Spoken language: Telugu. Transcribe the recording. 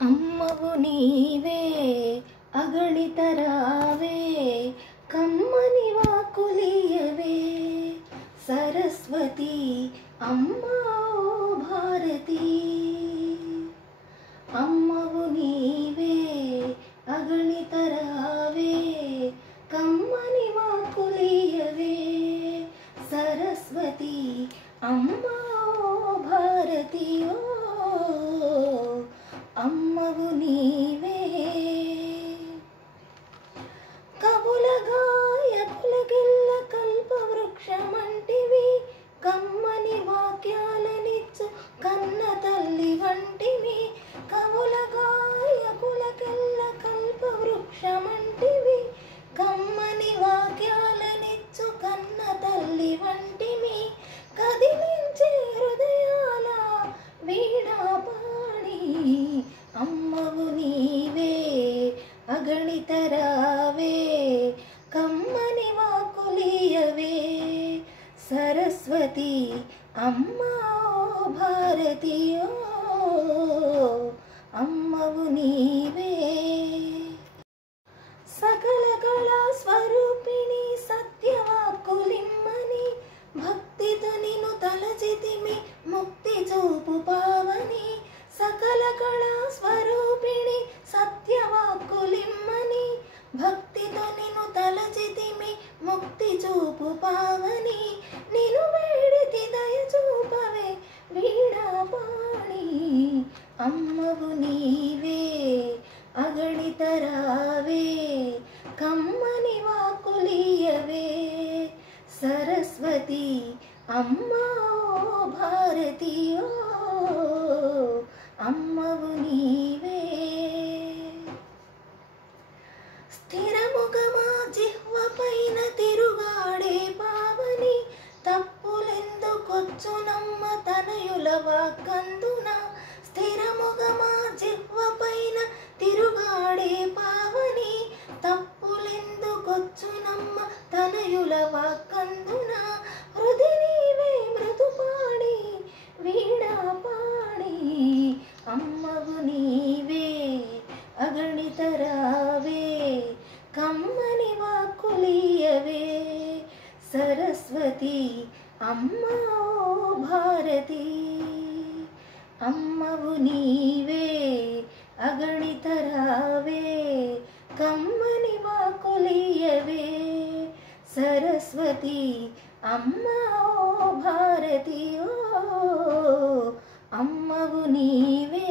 అమ్మవు నీవే అగణితరావే కమ్మని వాకులియవే సరస్వతి అమ్మా భారతి. అమ్మవు నీవే అగణితరావే కమ్మని వాకులియవే సరస్వతి అమ్మా భారతి. అమ్మవు నీవే కబుల గాయకులకెల్ల కల్పవృక్షమంటివి కమ్మని వాక్యాలనిచ్చు కన్న తల్లి వంటివి. కబుల గాయకులకెల్ల కల్పవృక్షమంటివి కమ్మని వాక్యాలనిచ్చు కన్న తల్లి వంటివి. కదిలించే హృదయాల వీణాపాణి అమ్మవు నీవే అగణితరావే కమ్మని వాకులియవే సరస్వతి అమ్మా భారతి. అమ్మవు నీవే సకల కళా స్వరూపిణి సత్యవాక్కులిమ్మని భక్తితో నిన్ను తలచితిమి ముక్తి చూపు పావని. సకల కళా స్వరూపిణి సత్యవాక్కులిమ్మని భక్తితో నిన్ను తలచితిమి ముక్తి చూపు పావని. నిన్ను వేడితి దయ చూపవే వీణాపాణి అమ్మవు నీవే అగణితరావే కమ్మని వాకులియవే సరస్వతి అమ్మా భారతి. అమ్మవు నీవే స్థిరముగమా జిహ్వ పైన తిరుగాడే పావని తప్పులెందుకొచ్చునమ్మ తనయుల వాక్కందున. స్థిరముగమా జిహ్వ పైన తిరుగాడే పావని తప్పులెందుకొచ్చునమ్మ తనయుల వాక్కందున. హృది నీవే మృదుపాణి వీణాపాణి అమ్మవు నీవే అగణితరావే కమ్మని వాకులియవే సరస్వతి అమ్మా భారతి. అమ్మవు నీవే అగణితరావే కమ్మని వాకులియవే సరస్వతి అమ్మా భారతి. అమ్మవు నీవే.